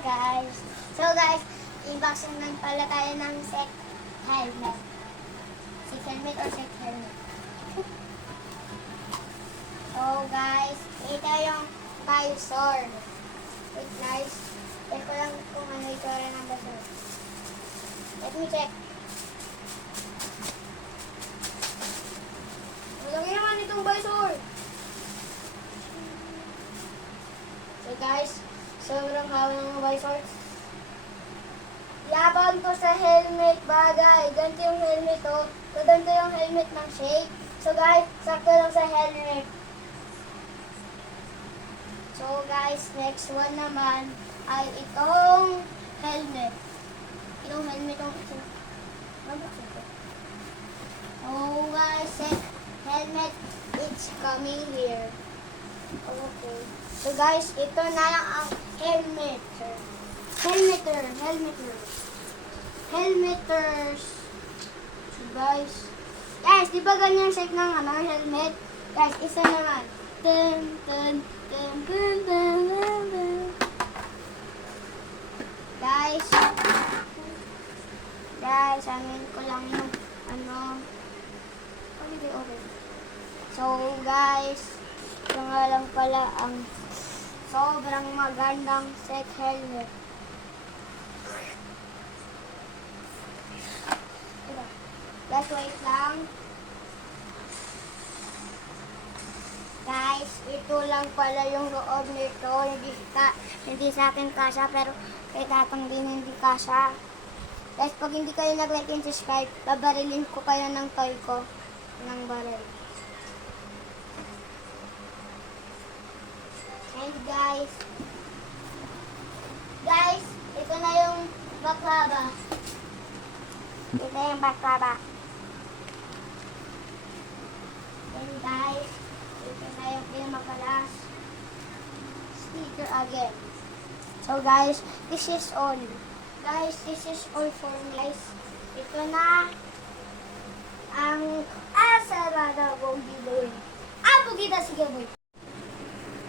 guys. So guys, i-boxing lang pala tayo ng set helmet. Set helmet or set helmet. So guys, ito yung visor. Wait guys, check ko lang kung ano itsura ng visor. Let me check. Malaki naman itong visor. So guys, sobrang haba ng visor. Yabang to sa helmet bagay. Ganito yung helmet to. So ganito yung helmet ng shake. So guys, sakto lang sa helmet. So guys, next one naman ay itong helmet. Itong helmet yung ito. Oh guys, helmet, it's coming here. Okay. So guys, ito na lang ang helmet. Helmeters. So guys, di ba ganyan shape ng helmet? Guys, isa naman. Dun, dun, dun, dun, dun, dun, dun. Guys, amin ko lang yung okay. So guys, ito nga lang pala ang sobrang magandang set helmet. Guys, wait lang. Guys, ito lang pala yung loob nito. Hindi sa akin kasha, pero kay tatang din hindi kasha. Guys, pag hindi kayo nag-like and subscribe, babarilin ko kayo ng toy ko ng baril. And guys, ito na yung baklava. Ito yung baklava. And guys, ito na yung pinamagalas. Sticker again. So guys, this is all. Guys, this is all for guys. Ito na ang Sarada Bogi Boy. Bugita, sige boy.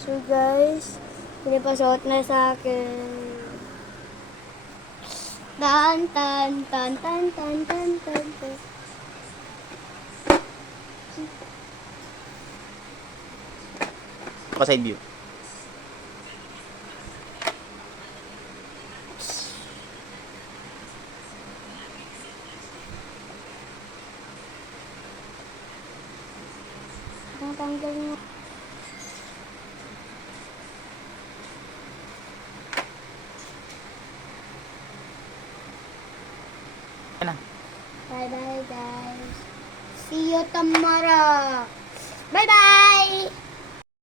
So guys, pinapasuot na sa akin. Tan tan tan tan tan tan tan tan. Side view. Tanggal mo. Bye bye guys. See you tomorrow. Bye bye.